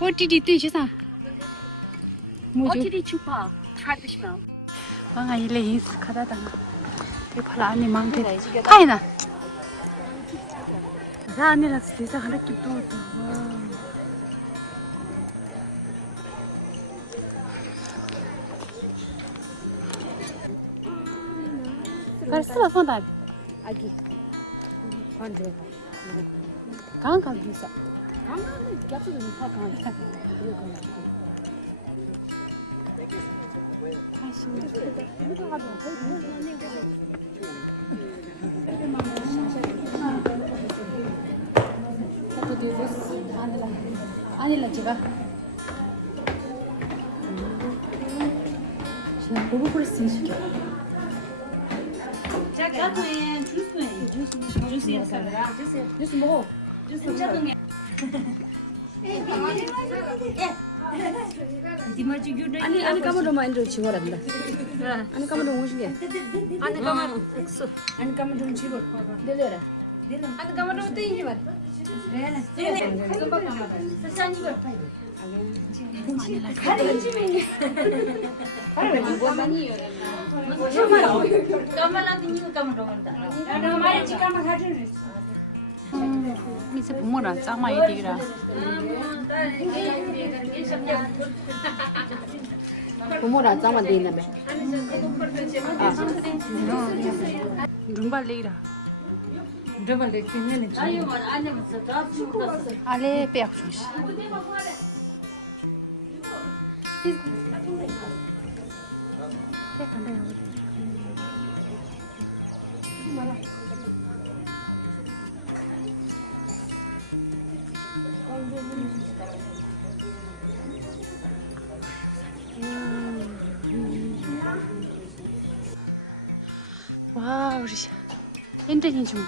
OTT 뜨시사. OTT chupa. Try the smell. mga ilis kadada. Di pala ani mang Kaya sige Ay na. Saan nila sa kana tuto. Karsa phone dali. Adi. Andi. Kaan kaan kisa. 아니라 지가. 너무 프레스티지. 자그에 주스였어. 주스 먹어. 주스 자동에. 아니 까먹으면 안 좋지 그런다. 아니 까먹으면 오시게. 아니 까먹으면 아니 까먹으면 지고. 들려라. 아니 까먹으면 또 이제 봐. 그래. 그거 봐 까먹어. 사장님 거. 가리 집에. 가리 왜 누가 많이 요래. 까먹으면 니가 까먹으면. 나 말이 지금 가져. 뭐라 짱마 이리라. 고모라 짱만 돼 있는 배. 아. 룸발레이라. 드라마 렉팅은 알레 빼악 주시. 와, 우리 인전이 좀